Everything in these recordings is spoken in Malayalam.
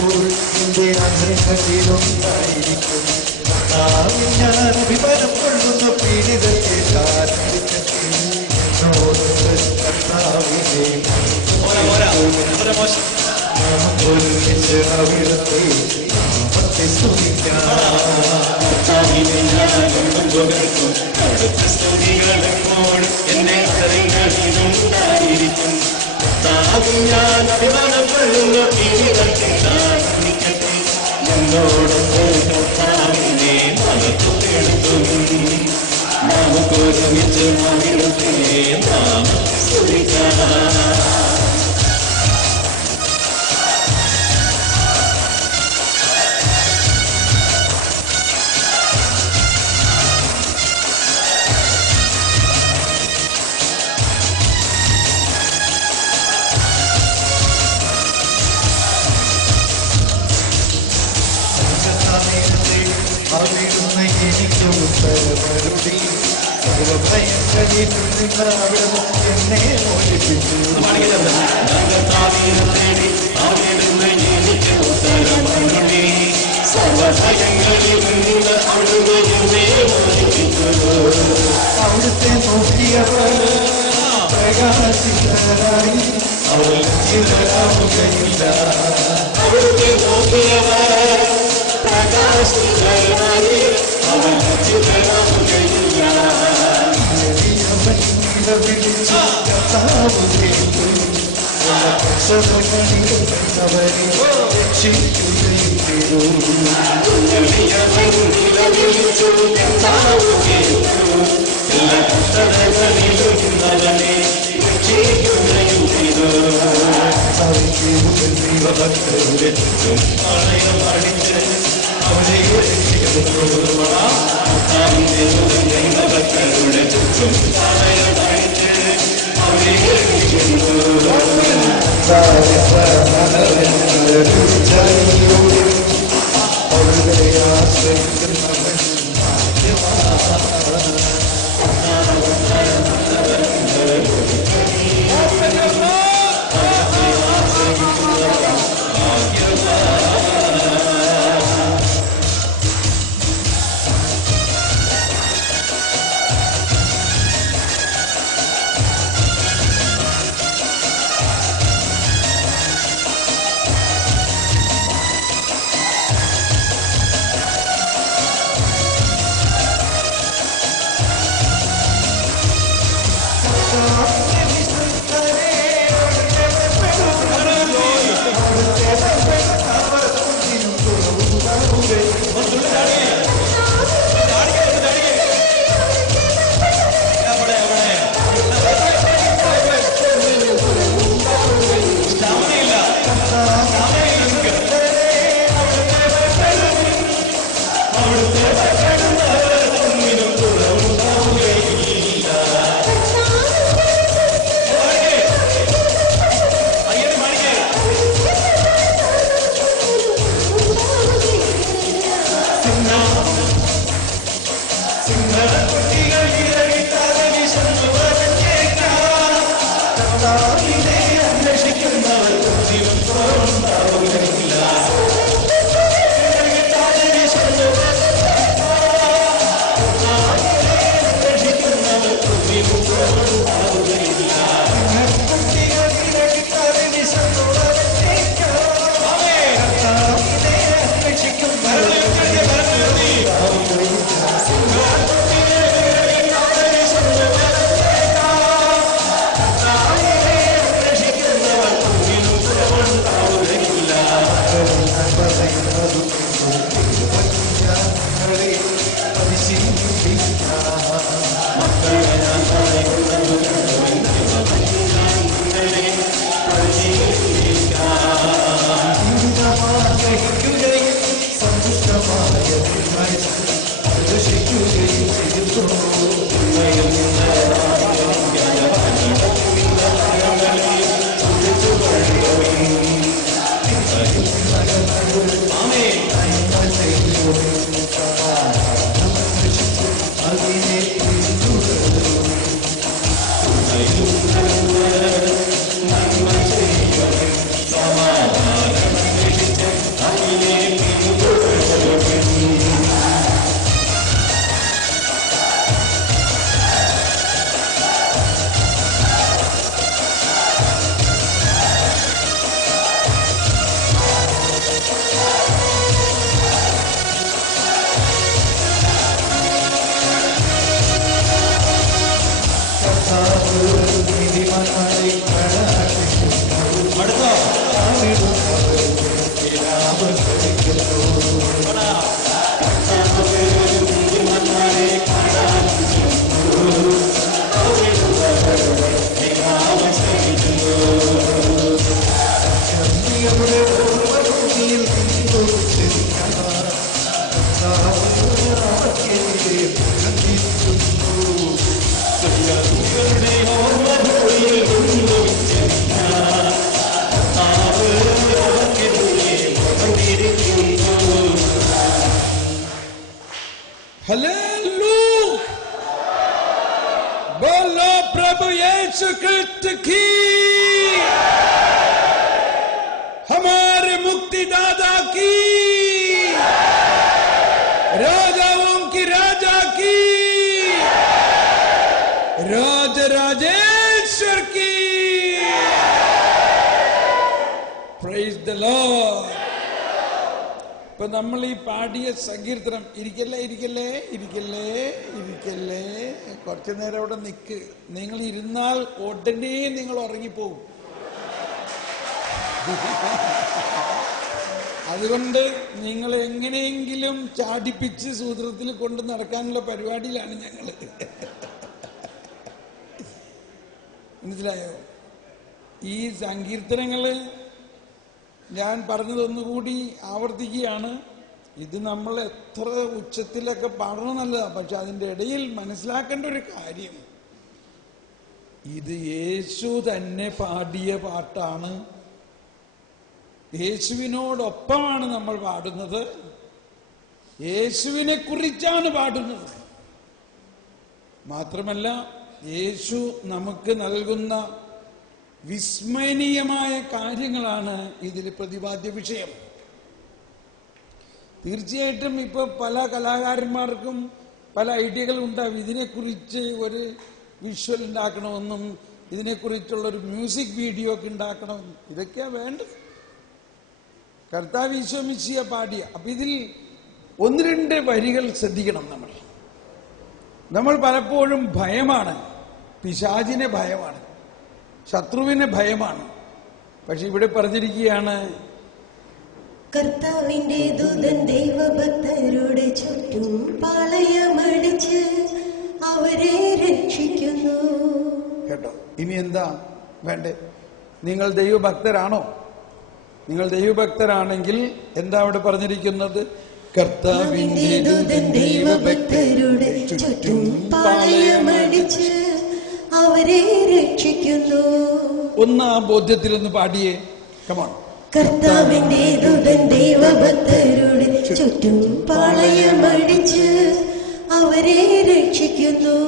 എന്റെ അഗ്രഹത്തിലുണ്ടായിരിക്കും. ഞാൻ അഭിമാനം കൊള്ളുന്ന പീഡിതത്തെ കാത്തിരിക്കട്ടെ. എന്നോട് കർത്താവിനെ ഒന്നിച്ച് അവിടുത്തെ നാമത്തെ സ്തുതിക്കാം. എന്നെ കരങ്ങളിലുണ്ടായിരിക്കും. ഞാൻ അഭിമാനം കൊള്ളുന്ന പീഡിതത്തെ കാത്തിരിക്കട്ടെ. എന്നോടൊപ്പം കർത്താവിനെ മഹത്വപ്പെടുത്തും. നമുക്കൊരുമിച്ച് അവിടുത്തെ നാമത്തെ സ്തുതിക്കാം. അവിടുന്ന് എനിക്ക് ഉത്തരമരുളി. സർവഭയങ്ങളിൽ നിന്ന് അവിടുന്ന് എന്നെ മോചിപ്പിച്ചു. അവിടുത്തെ നോക്കിയവർ പ്രകാശിതരായി അവർ ചിതരാവുകയില്ല. അവിടുത്തെ നോക്കിയവർ പ്രകാശിതരായി അവർ ചിതരാവുകയില്ല. വിളിച്ചു കർത്താവ് കേട്ടു. അവരെ രക്ഷിക്കുകയും ചെയ്തു. വിളിച്ചു കർത്താവ് കേട്ടു. എല്ലാ കഷ്ടതകളിലും അവനെ രക്ഷിക്കുകയും ചെയ്തു. ദൈവഭക്തരുടെ ചുറ്റും ആളയം അടിച്ച് അവരെ ദൈവഭക്തരുടെ ചുറ്റും ആളയം അടിച്ച് അവരെ അവരുടെ ആശ്രയിക്കുന്നവൻ बोलो प्रभु यीशु क्रिस्त की, हमारे मुक्तिदाता की, राजाओं की राजा की, राजेश्वर की। Praise the Lord. ഇപ്പൊ നമ്മൾ ഈ പാടിയ സങ്കീർത്തനം ഇരിക്കല്ലേ കുറച്ചു നേരം അവിടെ നിൽക്ക്. നിങ്ങൾ ഇരുന്നാൽ ഉടനെ നിങ്ങൾ ഉറങ്ങിപ്പോകും. അതുകൊണ്ട് നിങ്ങൾ എങ്ങനെയെങ്കിലും ചാടിപ്പിച്ച് സൂത്രത്തിൽ കൊണ്ട് നടക്കാനുള്ള പരിപാടിയിലാണ് ഞങ്ങള്. മനസ്സിലായോ? ഈ സങ്കീർത്തനങ്ങള് ഞാൻ പറഞ്ഞതൊന്നുകൂടി ആവർത്തിക്കുകയാണ്. ഇത് നമ്മൾ എത്ര ഉച്ചത്തിലൊക്കെ പാടണമെന്നല്ലതാണ്. പക്ഷെ അതിൻ്റെ ഇടയിൽ മനസ്സിലാക്കേണ്ട ഒരു കാര്യം, ഇത് യേശു തന്നെ പാടിയ പാട്ടാണ്. യേശുവിനോടൊപ്പമാണ് നമ്മൾ പാടുന്നത്. യേശുവിനെ കുറിച്ചാണ് പാടുന്നത്. മാത്രമല്ല യേശു നമുക്ക് നൽകുന്ന വിസ്മരണീയമായ കാര്യങ്ങളാണ് ഇതിൽ പ്രതിപാദ്യ വിഷയം. തീർച്ചയായിട്ടും ഇപ്പൊ പല കലാകാരന്മാർക്കും പല ഐഡിയകൾ ഉണ്ടാവും. ഇതിനെക്കുറിച്ച് ഒരു വിഷ്വൽ ഉണ്ടാക്കണമെന്നും ഇതിനെക്കുറിച്ചുള്ള ഒരു മ്യൂസിക് വീഡിയോ ഒക്കെ ഉണ്ടാക്കണമെന്നും ഇതൊക്കെയാ വേണ്ടത്. കർത്താവ് ഈശോ മിശിഹ പാടിയ അപ്പൊ ഇതിൽ ഒന്ന് രണ്ട് വരികൾ ശ്രദ്ധിക്കണം. നമ്മൾ പലപ്പോഴും ഭയമാണ്, പിശാചിനെ ഭയമാണ്, ശത്രുവിനെ ഭയമാണ്. പക്ഷെ ഇവിടെ പറഞ്ഞിരിക്കുകയാണ്, കർത്താവിന്റെ ദൂതൻ ദൈവഭക്തരുടെ ചുറ്റും പാളയമടിച്ച് അവരെ രക്ഷിക്കുന്നു. കേട്ടോ? ഇനി എന്താ വേണ്ടേ? നിങ്ങൾ ദൈവഭക്തരാണോ? നിങ്ങൾ ദൈവഭക്തരാണെങ്കിൽ എന്താ അവിടെ പറഞ്ഞിരിക്കുന്നത്? കർത്താവിന്റെ ദൂതൻ ദൈവഭക്തരുടെ ചുറ്റും പാളയമടിച്ച് അവരെ രക്ഷിക്കുന്നു. ഒന്ന് ആ ബോധ്യത്തിൽ ഒന്ന് പാടിയേ. കമോൺ. കർത്താവിന്റെ ദൂതൻ ദൈവഭക്തരുടെ ചുറ്റും പാളയമടിച്ച് അവരെ രക്ഷിക്കുന്നു.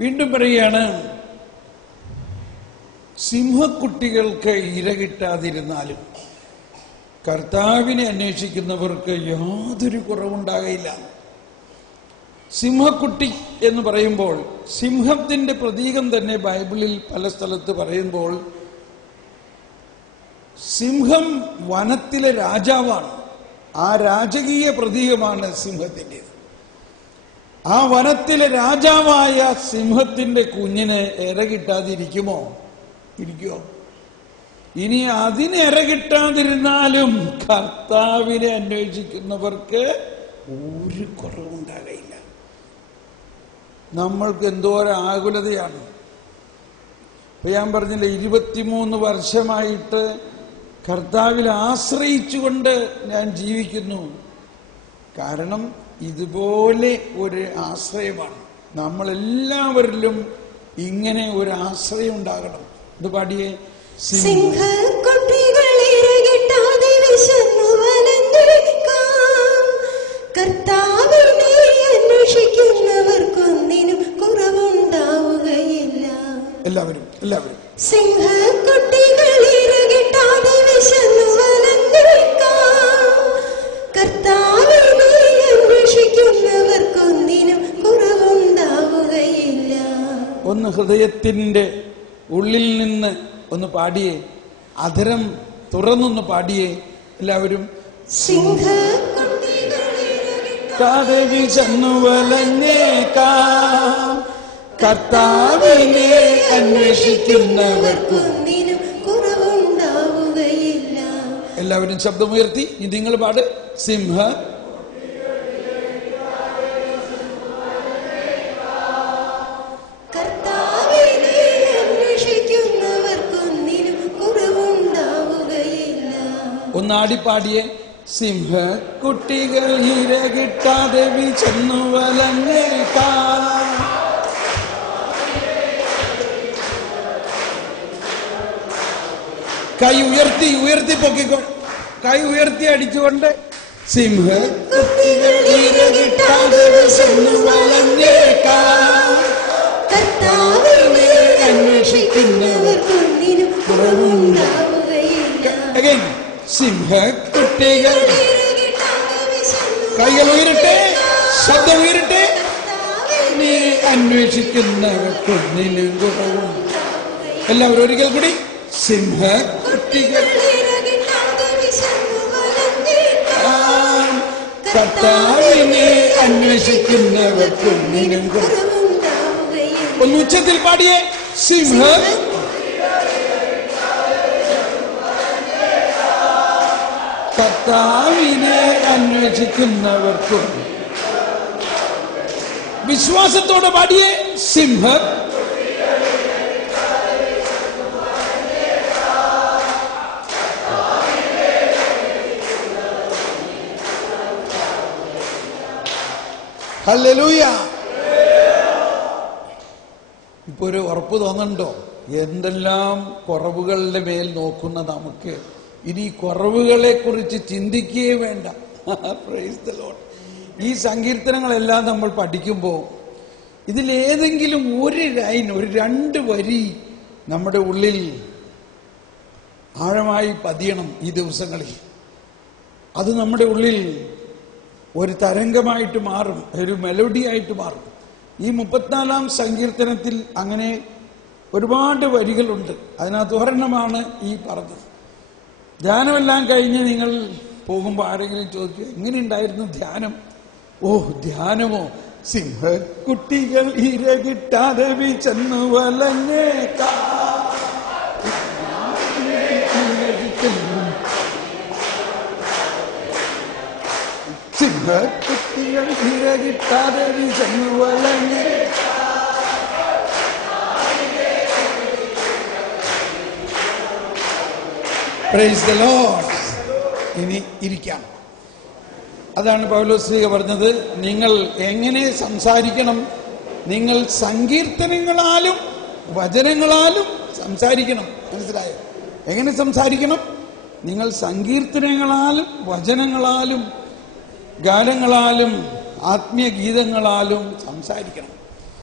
വീണ്ടും പറയുകയാണ്, സിംഹക്കുട്ടികൾക്ക് ഇര കിട്ടാതിരുന്നാലും കർത്താവിനെ അന്വേഷിക്കുന്നവർക്ക് യാതൊരു കുറവുണ്ടാകയില്ല. സിംഹക്കുട്ടി എന്ന് പറയുമ്പോൾ സിംഹത്തിന്റെ പ്രതീകം തന്നെ ബൈബിളിൽ പല സ്ഥലത്ത് പറയുമ്പോൾ സിംഹം വനത്തിലെ രാജാവാണ്. ആ രാജകീയ പ്രതീകമാണ് സിംഹത്തിന്റെ. ആ വനത്തിലെ രാജാവായ സിംഹത്തിന്റെ കുഞ്ഞിന് ഇര കിട്ടാതിരിക്കുമോ? ഇരിക്കുമോ? ഇനി അതിന് ഇര കിട്ടാതിരുന്നാലും കർത്താവിനെ അന്വേഷിക്കുന്നവർക്ക് ഒരു കുറവുണ്ടാകയില്ല. നമ്മൾക്ക് എന്തോരം ആകുലതയാണ്. ഇപ്പൊ ഞാൻ പറഞ്ഞില്ലേ, 23 വർഷമായിട്ട് കർത്താവിൽ ആശ്രയിച്ചുകൊണ്ട് ഞാൻ ജീവിക്കുന്നു. കാരണം ഇതുപോലെ ഒരു ആശ്രയമാണ്. നമ്മളെല്ലാവരിലും ഇങ്ങനെ ഒരു ആശ്രയം ഉണ്ടാകണം. ഇത് പാടിയേ. കർത്താവിനെ അന്വേഷിക്കുന്നവർക്കൊന്നിനും കുറവുണ്ടാവുകയില്ല. എല്ലാവരും സിംഹക്കുട്ടികളിരകിട്ടാതെ വിശന്നു വലഞ്ഞേക്കാം. കർത്താവിനെ അന്വേഷിക്കുന്നവർക്കൊന്നിനും കുറവുണ്ടാവുകയില്ല. ഒന്ന് ഹൃദയത്തിന്റെ ഉള്ളിൽ നിന്ന് ഒന്ന് പാടിയേ. അധരം തുറന്നൊന്ന് പാടിയേ എല്ലാവരും. വിശന്നു വലഞ്ഞേക്കാം. കർത്താവിനെ അന്വേഷിക്കുന്നവർക്കൊന്നിനും കുറവുണ്ടാവുകയില്ല. എല്ലാവരും ശബ്ദമുയർത്തി നിങ്ങൾ പാട്. സിംഹ കർത്താവിനെ അന്വേഷിക്കുന്നവർക്കൊന്നിനും കുറവുണ്ടാവുകയില്ല. ഒന്നാടിപ്പാടിയെ. സിംഹ കുട്ടികൾ ഇര കിട്ടാതെ ചെന്നു വലഞ്ഞേക്കാം. കൈ ഉയർത്തി ഉയർത്തി പൊക്കിക്കോ. കൈ ഉയർത്തി അടിച്ചുകൊണ്ട് സിംഹ കുട്ടികൾ ഇര കിട്ടാതെ ചെന്നു വലഞ്ഞേക്കാം. കർത്താവിനെ അന്വേഷിക്കുന്നവർക്കൊന്നിനും കുറവുണ്ടാവുകയില്ല. Again. സിംഹ കുട്ടികൾ കൈകൾ ഉയരട്ടെ, ശബ്ദം ഉയരട്ടെ. നീ അന്വേഷിക്കുന്നവർക്കൊന്നിനും കുറവും. എല്ലാവരും ഒരിക്കൽ കൂടി. സിംഹ കുട്ടികൾ കർത്താവിനെ അന്വേഷിക്കുന്നവർക്കൊന്നിനും കുറവുണ്ടാവുകയില്ല. ഒന്ന് ഉച്ചത്തിൽ പാടിയേ. സിംഹ കർത്താവിനെ അന്വേഷിക്കുന്നവർക്കും. വിശ്വാസത്തോടെ പാടിയേ. സിംഹ ഹല്ലേലൂയ. ഇപ്പൊ ഒരു ഉറപ്പ് തോന്നുന്നുണ്ടോ? എന്തെല്ലാം കുറവുകളുടെ മേൽ നോക്കുന്ന നമുക്ക് ഇനി കുറവുകളെ കുറിച്ച് ചിന്തിക്കുകയേ വേണ്ട. Praise the Lord. ഈ സങ്കീർത്തനങ്ങളെല്ലാം നമ്മൾ പഠിക്കുമ്പോൾ ഇതിലേതെങ്കിലും ഒരു ലൈൻ, ഒരു 2 വരി നമ്മുടെ ഉള്ളിൽ ആഴമായി പതിയണം ഈ ദിവസങ്ങളിൽ. അത് നമ്മുടെ ഉള്ളിൽ ഒരു തരംഗമായിട്ട് മാറും, ഒരു മെലോഡി ആയിട്ട് മാറും. ഈ 34-ാം സങ്കീർത്തനത്തിൽ അങ്ങനെ ഒരുപാട് വരികളുണ്ട്. അതിനകത്ത് ഒരെണ്ണമാണ് ഈ പറഞ്ഞത്. ധ്യാനമെല്ലാം കഴിഞ്ഞ് നിങ്ങൾ പോകുമ്പോൾ ആരെങ്കിലും ചോദിച്ചു എങ്ങനെയുണ്ടായിരുന്നു ധ്യാനം? ഓ ധ്യാനമോ, സിംഹക്കുട്ടികൾ ഇര കിട്ടാതെ ചെന്നു വലഞ്ഞേക്കാം. സിംഹക്കുട്ടികൾ ഇര കിട്ടാതെ ചെന്നു വലഞ്ഞേക്കാം. Praise the Lord. ഇനി ഇരിക്കാം. അതാണ് പൗലോസ് പറഞ്ഞത്, നിങ്ങൾ എങ്ങനെ സംസാരിക്കണം? നിങ്ങൾ സങ്കീർത്തനങ്ങളാലും വചനങ്ങളാലും സംസാരിക്കണം. മനസ്സിലായോ? എങ്ങനെ സംസാരിക്കണം? നിങ്ങൾ സങ്കീർത്തനങ്ങളാലും വചനങ്ങളാലും ഗാനങ്ങളാലും ആത്മീയ ഗീതങ്ങളാലും സംസാരിക്കണം.